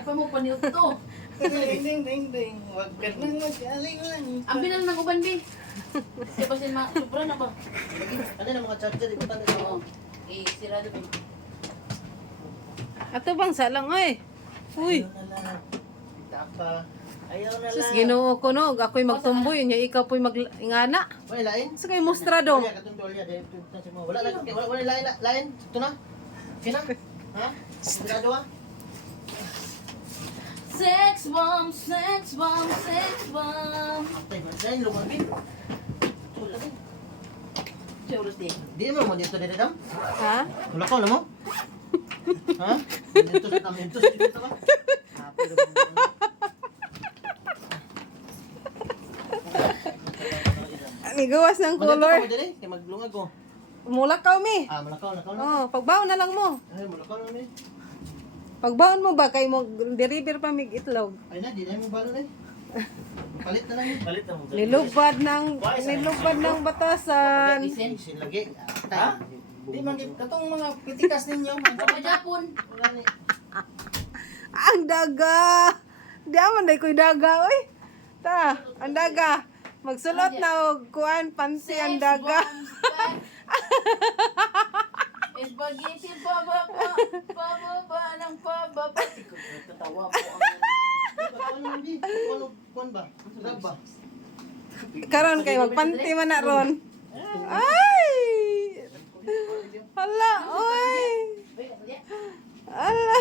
Ay pa mo paniot to. Ding ding ding ding. Wag ka nang mag-aling lang. Ang binan ng uban di. Kasi ba sin sobra na ba? Ano na mga charger ito tanda Oo. Eh sira do. Ato bang salang oy. Uy. Ayaw na lang. Tapa. Ayaw na Sus lang. Ginoo ko no, ako'y magtumboy nya ikaw po'y magingana. Wala lain? Sa kay mustra dong. Wala katong dolya dahil wala lang wala lain lain. Ito na. Kina? Ha? Sigurado ah. Sex bomb, sex bomb, sex bomb. Tay, lain lumabit. Wala din. Churros di. Di mo dito dito dam. Ha? Wala ka mo? Ha? Dito sa tamintos dito ba? Ani gawas ng Color. color. Kaya maglungag ko. Mulakaw mi. Ah, malakaw na. Oh, pagbaon na lang mo. Ay, malakaw na ni. Pagbaon mo ba kay mo deliver pa mig itlog. Ay na, di na mo balon eh. Palit na lang yun. Palit na mo. Nilubad ng batasan. Isen. Isin lagi. Ha? Di man katong mga pitikas ninyo. Sa Japon. Wala ni. Ang daga. Di aman day ko'y daga oy. Ta, ang daga. Magsulot na og kuan panty ang daga. Spaghetti pababa, pababa ng pababa. Tatawa po ang Ano hindi? Kuan ba? Grab ba? Karon kay magpanty man na ron. Ay! Hala, oy. Hala.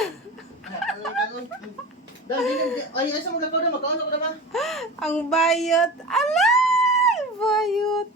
Ay, ay sa mga lakaw na, magkaon ako na ba? Ang bayot. Alay! Bayot.